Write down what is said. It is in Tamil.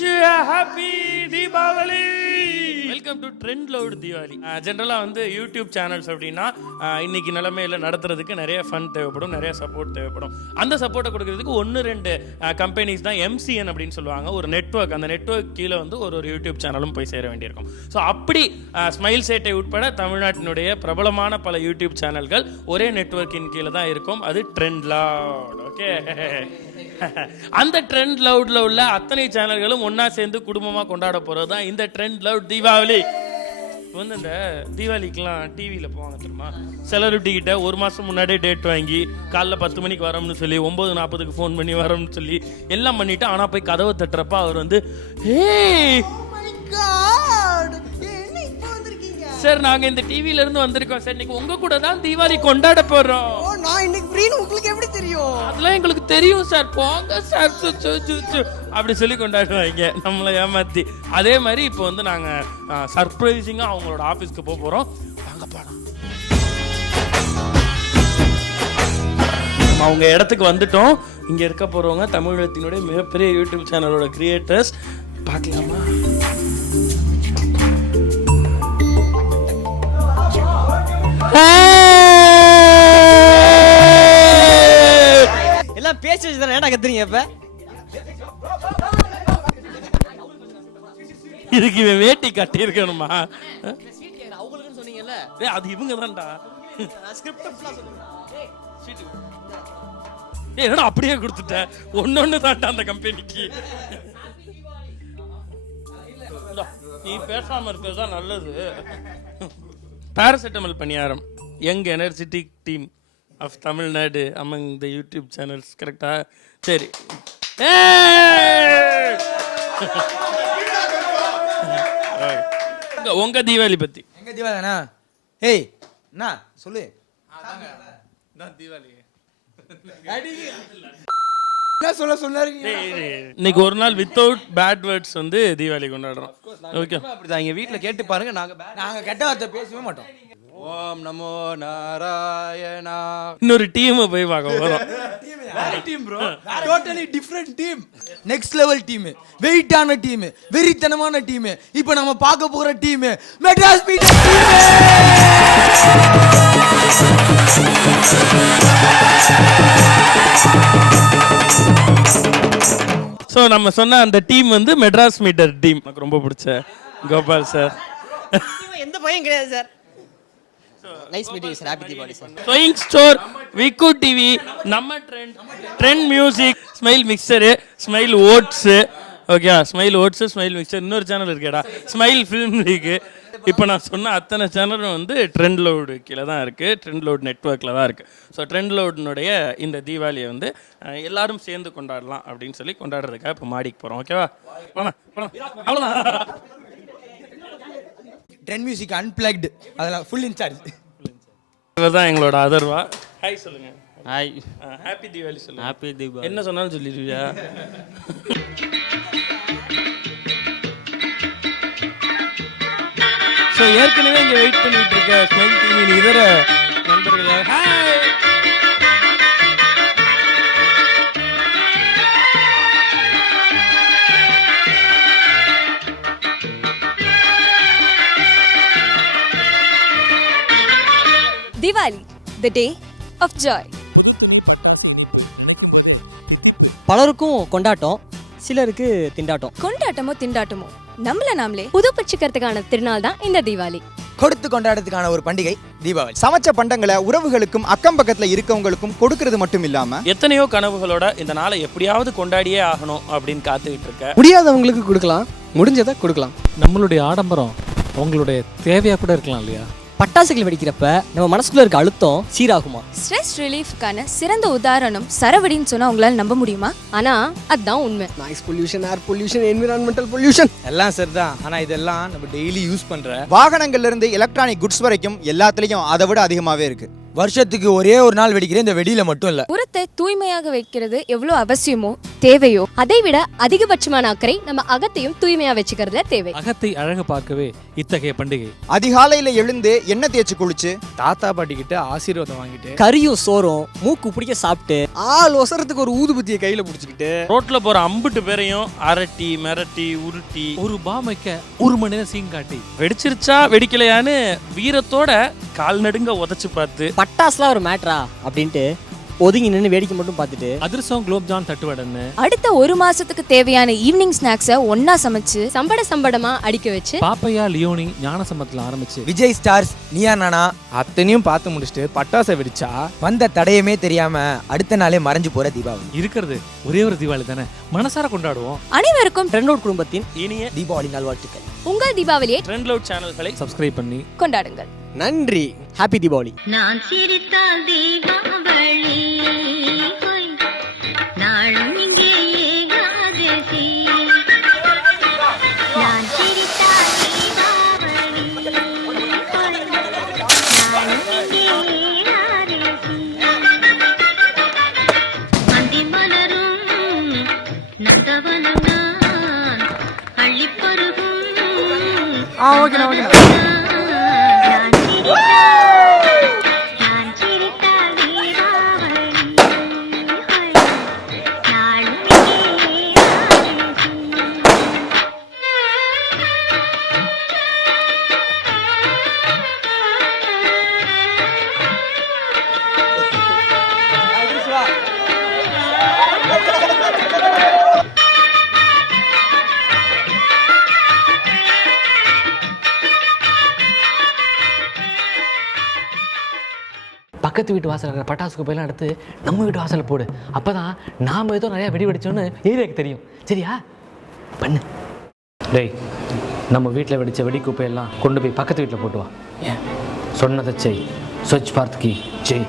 Happy Deepavali. Welcome to trend loud Deepavali. ஜென்ரலாக வந்து யூடியூப் சேனல்ஸ் அப்படின்னா இன்னைக்கு நிலைமையில் நடத்துறதுக்கு நிறைய ஃபண்ட் தேவைப்படும், நிறைய சப்போர்ட் தேவைப்படும். அந்த சப்போர்ட்டை கொடுக்கறதுக்கு 1-2 கம்பெனிஸ் தான் MCN அப்படின்னு சொல்லுவாங்க, ஒரு நெட்வொர்க். அந்த நெட்வொர்க் கீழே வந்து ஒரு யூடியூப் சேனலும் போய் சேர வேண்டியிருக்கும். ஸோ அப்படி ஸ்மைல் சேட்டை உட்பட தமிழ்நாட்டினுடைய பிரபலமான பல யூடியூப் சேனல்கள் ஒரே நெட்வொர்க்கின் கீழே தான் இருக்கும். அது ட்ரெண்ட் லவுட். ஓகே, அந்த ட்ரெண்ட் லவுட்ல உள்ள அத்தனை சேனல்களும் ஒன்னா சேர்ந்து குடும்பமா கொண்டாட போறது தான் இந்த ட்ரெண்ட் லவுட் தீபாவளி. வந்து இந்த தீபாவளிக்கெல்லாம் டிவியில் போவாங்க தெரியுமா, செலிபிரிட்டி கிட்ட 1 மாதம் முன்னாடியே டேட் வாங்கி காலைல 10 மணிக்கு வரோம்னு சொல்லி 9:40க்கு ஃபோன் பண்ணி வரோம்னு சொல்லி எல்லாம் பண்ணிட்டு, ஆனால் போய் கதவை தட்டுறப்ப அவர் வந்து சார் நாங்க இந்த டிவில இருந்து வந்திருக்கோம் சார், இன்னைக்கு உங்க கூட தான் தீபாவளி கொண்டாட போறோம். நான் இன்னைக்கு ஃப்ரீன்னு உங்களுக்கு எப்படி தெரியும்? அதெல்லாம் எங்களுக்கு தெரியும் சார், போங்க சார் அப்படி சொல்லி கொண்டாடுவாங்க நம்மளை ஏமாத்தி. அதே மாதிரி இப்போ வந்து நாங்க சர்ப்ரைசிங்கா அவங்களோட ஆபீஸ்க்கு போக போறோம். வாங்க போலாம். அவங்க இடத்துக்கு வந்துட்டோம். இங்க இருக்க போறவங்க தமிழகத்தினுடைய மிகப்பெரிய யூடியூப் சேனலோட கிரியேட்டர்ஸ். பார்க்கலாமா? எல்லாம் பேசி வச்சுதான் ஏன்டா கத்துறீங்க? இப்ப இதுக்கு இவன் வேட்டி கட்டி இருக்கணுமா? அவங்களுக்குன்னு சொன்னீங்கல்ல, அது இவங்க தான்டா. என்னடா அப்படியே கொடுத்துட்டேன், ஒன்னொன்னு தான்டா அந்த கம்பெனிக்கு. நீ பேசாம இருக்கிறதுதான் நல்லது. Paracetamol Paniyaram, young energetic team of Tamil Nadu among the YouTube channels. கரெக்டா? சரி, உங்க தீபாவளி பத்தி. எங்க தீபாவளினா? ஏய் என்ன சொல்லு. தீபாவளி என்ன சொல்ல சொன்னாரு? இன்னைக்கு ஒரு நாள் வித்தவுட் பேட் வேர்ட்ஸ் வந்து தீபாவளி கொண்டாடுறோம். ஓகே, அப்படிதான் எங்க வீட்டுல கேட்டு பாருங்க. நாங்க கெட்ட வார்த்தை பேசவே மாட்டோம். ஓம் நமோ நாராயணா. இன்னொரு டீம் போய் பார்க்க போறோம். Team bro, totally different team, next level team, வெயிட்டான டீம், வெறித்தனமான டீம். இப்போ நம்ம பார்க்க போற டீம் மெட்ராஸ் பீட்டர் ஸோ நம்ம சொன்ன அந்த டீம் வந்து மெட்ராஸ் மீட்டர் டீம். எனக்கு ரொம்ப பிடிச்ச கோபால் சார். எந்த பையன் கிடையாது sir. Nice meeting sir. Happy Deepavali sir. Swing store, விக்கு டிவி, நம்ம trend music, smile mixture, smile oats. Okay, smile oats, smile mixture. இன்னொரு சேனல் இருக்கேடா, ஸ்மைல் ஃபிலிம் லீக்கு. இப்போ நான் சொன்ன அத்தனை சேனலும் வந்து ட்ரெண்ட் லவுடு கீழே தான் இருக்குது, ட்ரெண்ட் லவுட் நெட்வொர்க்கில் தான் இருக்குது. ஸோ ட்ரெண்ட் லவுட்னுடைய இந்த தீபாவளியை வந்து எல்லாரும் சேர்ந்து கொண்டாடலாம் அப்படின்னு சொல்லி கொண்டாடுறதுக்காக இப்போ மாடிக்கு போகிறோம். ஓகேவா? போலாம் அவ்வளோதான். ட்ரெண்ட் மியூசிக் அன்பிளக்டு, அதெல்லாம் ஃபுல் இன்சார்ஜ். இவர் தான் எங்களோட அதர்வா. ஹாய் சொல்லுங்க. ஹாய், ஹாப்பி தீபாவளி சொல்லுங்க. ஹாப்பி தீபாவளி. என்ன சொன்னாலும் சொல்லிடுவியா? ஸோ ஏற்கனவே இங்கே வெயிட் பண்ணிட்டு இருக்க ஸ்மைல் டிவியின் இதர நண்பர்கள். Hi, Diwali, the day of joy. பலருக்கும் கொண்டாட்டம், சிலருக்கு திண்டாட்டம். கொண்டாட்டமோ திண்டாட்டமோ நம்மள நாமளே புதுப்பிச்சுக்கிறதுக்கான திருநாள் தான் இந்த தீபாவளி. கொடுத்து கொண்டாடுறதுக்கான ஒரு பண்டிகை தீபாவளி. சமைச்ச பண்டங்களை உறவுகளுக்கும் அக்கம் பக்கத்துல இருக்கவங்களுக்கும் கொடுக்கறது மட்டும் இல்லாம எத்தனையோ கனவுகளோட இந்த நாளை எப்படியாவது கொண்டாடியே ஆகணும் அப்படின்னு காத்துக்கிட்டு இருக்க முடியாதவங்களுக்கு கொடுக்கலாம், முடிஞ்சதை கொடுக்கலாம். நம்மளுடைய ஆடம்பரம் அவங்களுடைய தேவையா கூட இருக்கலாம் இல்லையா? பட்டாசுகள் வெடிக்கிறப்ப நம்ம மனசுக்குள்ள இருக்க அழுத்தம் சீராகுமா? ஸ்ட்ரெஸ் ரிலீஃப்கான சிறந்த உதாரணம் சரவடின்னு சொன்னா உங்களால நம்ப முடியுமா? ஆனா அதுதான் உண்மை. Noise pollution, air pollution, environmental pollution எல்லாம் சரிதான். ஆனா இதெல்லாம் நம்ம டெய்லி யூஸ் பண்ற வாகனங்கள்ல இருந்து எலக்ட்ரானிக் குட்ஸ் வரைக்கும் எல்லாத்துலயும் அதை விட அதிகமாவே இருக்கு. வருஷத்துக்கு ஒரே ஒரு நாள் வெடிக்கிறேன், இந்த வெடியில மட்டும் இல்ல. புறத்தை தூய்மையாக வைக்கிறது எவ்வளவு அவசியமோ தேவையோ அதை விட அதிகபட்சமான அக்கறை நம்ம அகத்தையும் தூய்மையா வச்சுக்கிறதுல தேவை. அகத்தை அழகு பார்க்கவே இத்தகைய பண்டிகை. அதிகாலையில எழுந்து எண்ணெய் தேய்ச்சி குளிச்சு தாத்தா பாட்டி கிட்ட ஆசீர்வாதம் வாங்கிட்டு கறியும் சோறும் மூக்கு பிடிக்க சாப்பிட்டு ஆள் ஒசரத்துக்கு ஒரு ஊதுபத்தியை கையில பிடிச்சிக்கிட்டு ரோட்ல போற அம்புட்டு பேரையும் அரட்டி மிரட்டி உருட்டி ஒரு பாம் வைக்க 1 மணி நேரம் சீன் காட்டி வெடிச்சிருச்சா வெடிக்கலையான்னு வீரத்தோட கால் நடுங்க உதைச்சு பார்த்து பட்டாசுலாம் ஒரு மேட்ரா அப்படின்ட்டு ஒதுங்கி நின்று வேடிக்கை மட்டும் பார்த்துட்டு அதிரசம் குலோப்ஜான் தட்டுவடன்னு அடுத்த 1 மாசத்துக்கு தேவையான ஈவினிங் ஸ்நாக்ஸை ஒன்னா சமைச்சு சம்படமா அடிக்க வச்சு பாப்பையா லியோனி ஞானசம்பத்துல ஆரம்பிச்சு விஜய் ஸ்டார்ஸ் நீயா நானா அத்தனையும் பார்த்து முடிச்சுட்டு பட்டாசை வெடிச்சா வந்த தடையமே தெரியாம அடுத்த நாளே மறைஞ்சு போற தீபாவளி. இருக்கிறது ஒரே ஒரு தீபாவளி தானே, மனசார கொண்டாடுவோம். அனைவருக்கும் ட்ரெண்டோட் குடும்பத்தின் இனிய தீபாவளி நல்வாழ்த்துக்கள். உங்கள் தீபாவளியை ட்ரெண்ட் லவுட் சேனல்களை சப்ஸ்கிரைப் பண்ணி கொண்டாடுங்கள். நன்றி. ஹாப்பி தீபாவளி. நான் சிரித்தால் தீபாவளி, நாளும் இங்கே ஏகாதசி. நான் சிரித்தால் தீபாவளி, நாளும் இங்கே ஏகாதசி. அந்தி மலரும் நந்தவனம் நான் அள்ளிப்பருகும். பக்கத்து வீட்டு வாசல் இருக்கிற பட்டாசு குப்பையெல்லாம் எடுத்து நம்ம வீட்டு வாசலில் போடு. அப்போ தான் நாம் ஏதோ நிறையா வெடி வெடிச்சோன்னு ஏரியாவுக்கு தெரியும். சரியா? பண்ணு. டேய், நம்ம வீட்டில் வெடித்த வெடி குப்பையெல்லாம் கொண்டு போய் பக்கத்து வீட்டில் போட்டு வா. சொன்னதை செய். ஸ்வச் பாரத் கி ஜெய்.